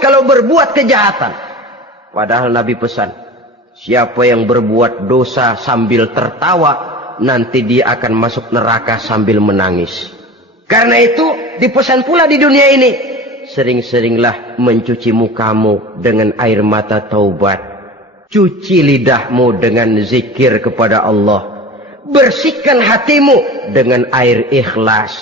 kalau berbuat kejahatan. Padahal Nabi pesan, siapa yang berbuat dosa sambil tertawa, nanti dia akan masuk neraka sambil menangis. Karena itu dipesan pula di dunia ini, sering-seringlah mencuci mukamu dengan air mata taubat. Cuci lidahmu dengan zikir kepada Allah. Bersihkan hatimu dengan air ikhlas.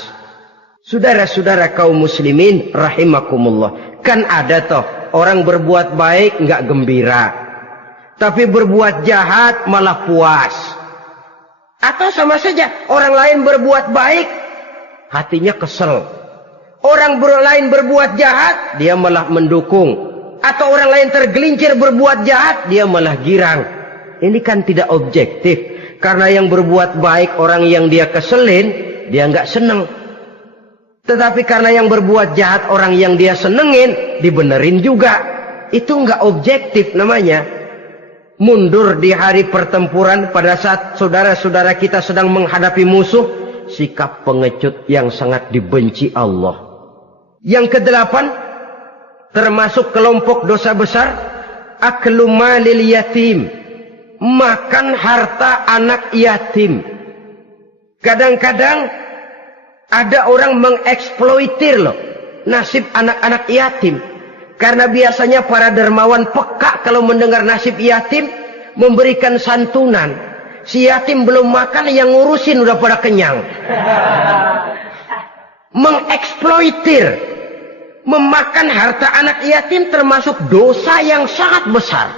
Saudara-saudara kaum muslimin rahimakumullah. Kan ada toh orang berbuat baik nggak gembira, tapi berbuat jahat malah puas. Atau sama saja orang lain berbuat baik, hatinya kesel. Orang lain berbuat jahat, dia malah mendukung. Atau orang lain tergelincir berbuat jahat, dia malah girang. Ini kan tidak objektif. Karena yang berbuat baik, orang yang dia keselin, dia nggak seneng. Tetapi karena yang berbuat jahat, orang yang dia senengin, dibenerin juga. Itu nggak objektif namanya. Mundur di hari pertempuran pada saat saudara-saudara kita sedang menghadapi musuh, sikap pengecut yang sangat dibenci Allah. Yang kedelapan, termasuk kelompok dosa besar, aklu malil yatim, makan harta anak yatim. Kadang-kadang ada orang mengeksploitir loh nasib anak-anak yatim. Karena biasanya para dermawan peka kalau mendengar nasib yatim, memberikan santunan. Si yatim belum makan, yang ngurusin udah pada kenyang. Mengeksploitir. Memakan harta anak yatim termasuk dosa yang sangat besar.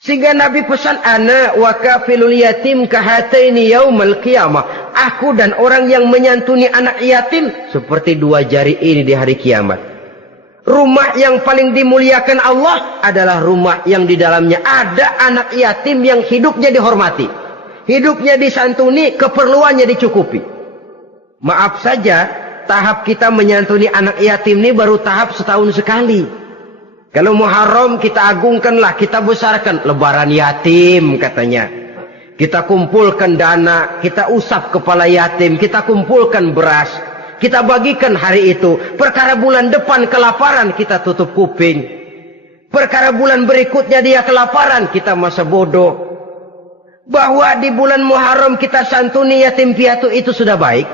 Sehingga Nabi pesan, ana wa kafilul yatim kahataini yaumal qiyamah. Aku dan orang yang menyantuni anak yatim seperti dua jari ini di hari kiamat. Rumah yang paling dimuliakan Allah adalah rumah yang di dalamnya ada anak yatim yang hidupnya dihormati. Hidupnya disantuni, keperluannya dicukupi. Maaf saja, tahap kita menyantuni anak yatim ini baru tahap setahun sekali. Kalau Muharram kita agungkanlah, kita besarkan. Lebaran yatim katanya. Kita kumpulkan dana, kita usap kepala yatim, kita kumpulkan beras. Kita bagikan hari itu. Perkara bulan depan kelaparan, kita tutup kuping. Perkara bulan berikutnya dia kelaparan, kita masa bodoh. Bahwa di bulan Muharram kita santuni yatim piatu itu sudah baik.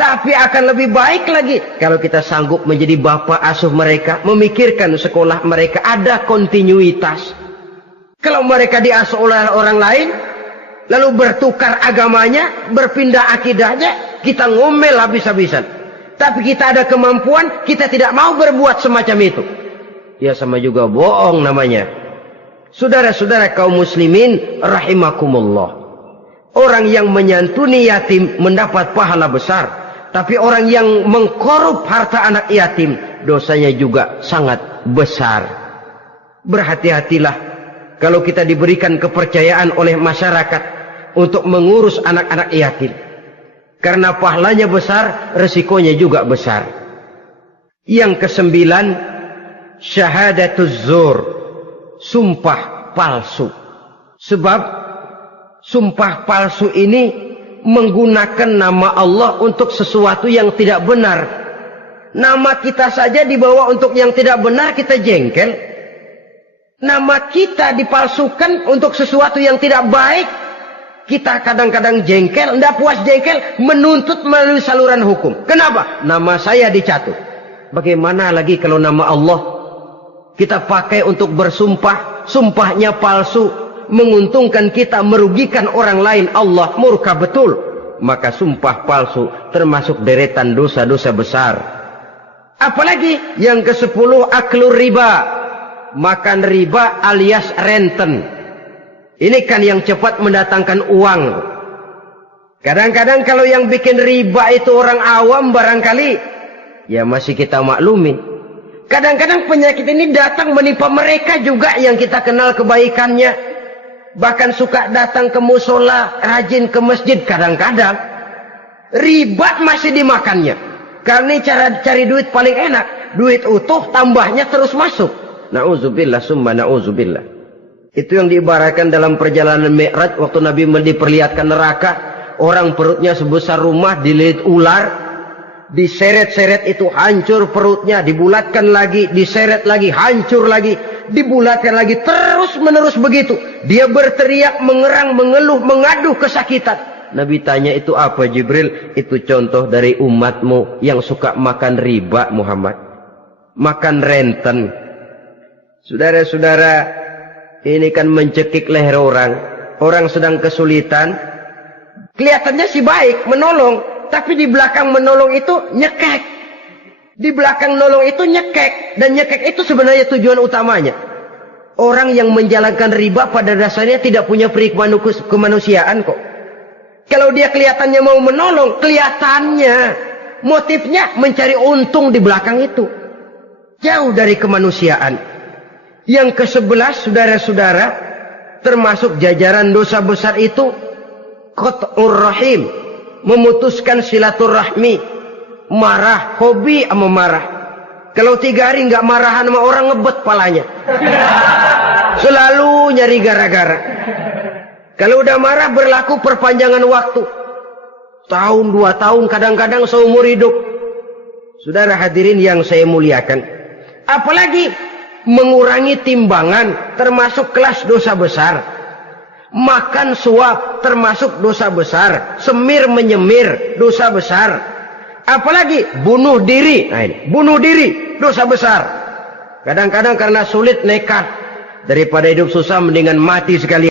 Tapi akan lebih baik lagi kalau kita sanggup menjadi bapak asuh mereka, memikirkan sekolah mereka, ada kontinuitas. Kalau mereka diasuh oleh orang lain, lalu bertukar agamanya, berpindah akidahnya, kita ngomel habis-habisan. Tapi kita ada kemampuan, kita tidak mau berbuat semacam itu. Ya sama juga bohong namanya. Saudara-saudara kaum muslimin rahimakumullah. Orang yang menyantuni yatim mendapat pahala besar. Tapi orang yang mengkorup harta anak yatim, dosanya juga sangat besar. Berhati-hatilah kalau kita diberikan kepercayaan oleh masyarakat untuk mengurus anak-anak yatim. Karena pahalanya besar, resikonya juga besar. Yang kesembilan, syahadatuz zur, sumpah palsu. Sebab sumpah palsu ini menggunakan nama Allah untuk sesuatu yang tidak benar. Nama kita saja dibawa untuk yang tidak benar, kita jengkel. Nama kita dipalsukan untuk sesuatu yang tidak baik, kita kadang-kadang jengkel. Tidak puas jengkel, menuntut melalui saluran hukum. Kenapa? Nama saya dicatut. Bagaimana lagi kalau nama Allah kita pakai untuk bersumpah, sumpahnya palsu, menguntungkan kita, merugikan orang lain, Allah murka betul. Maka sumpah palsu termasuk deretan dosa-dosa besar. Apalagi yang ke-10, aklu riba, makan riba alias renten. Ini kan yang cepat mendatangkan uang. Kadang-kadang kalau yang bikin riba itu orang awam barangkali, ya masih kita maklumin. Kadang-kadang penyakit ini datang menimpa mereka juga yang kita kenal kebaikannya. Bahkan suka datang ke musola, rajin ke masjid kadang-kadang. Riba masih dimakannya. Karena ini cara cari duit paling enak. Duit utuh, tambahnya terus masuk. Na'udzubillah summa na'udzubillah. Itu yang diibaratkan dalam perjalanan Mi'raj waktu Nabi diperlihatkan neraka. Orang perutnya sebesar rumah dililit ular. Diseret-seret itu hancur perutnya, dibulatkan lagi, diseret lagi, hancur lagi, dibulatkan lagi, terus menerus begitu. Dia berteriak, mengerang, mengeluh, mengaduh kesakitan. Nabi tanya, itu apa Jibril? Itu contoh dari umatmu yang suka makan riba Muhammad. Makan renten. Saudara-saudara, ini kan mencekik leher orang. Orang sedang kesulitan. Kelihatannya sih baik, menolong. Tapi di belakang menolong itu nyekek. Di belakang nolong itu nyekek. Dan nyekek itu sebenarnya tujuan utamanya. Orang yang menjalankan riba pada dasarnya tidak punya peri kemanusiaan kok. Kalau dia kelihatannya mau menolong, kelihatannya motifnya mencari untung di belakang itu. Jauh dari kemanusiaan. Yang ke-11, saudara-saudara, termasuk jajaran dosa besar itu qat'ur rahim, memutuskan silaturahmi, marah, hobi sama marah. Kalau 3 hari nggak marahan sama orang, ngebet palanya. Selalu nyari gara-gara. Kalau udah marah berlaku perpanjangan waktu. Tahun, 2 tahun, kadang-kadang seumur hidup. Saudara hadirin yang saya muliakan. Apalagi mengurangi timbangan termasuk kelas dosa besar. Makan suap termasuk dosa besar. Semir menyemir dosa besar. Apalagi bunuh diri. Nah ini, bunuh diri dosa besar. Kadang-kadang karena sulit nekat. Daripada hidup susah mendingan mati sekali.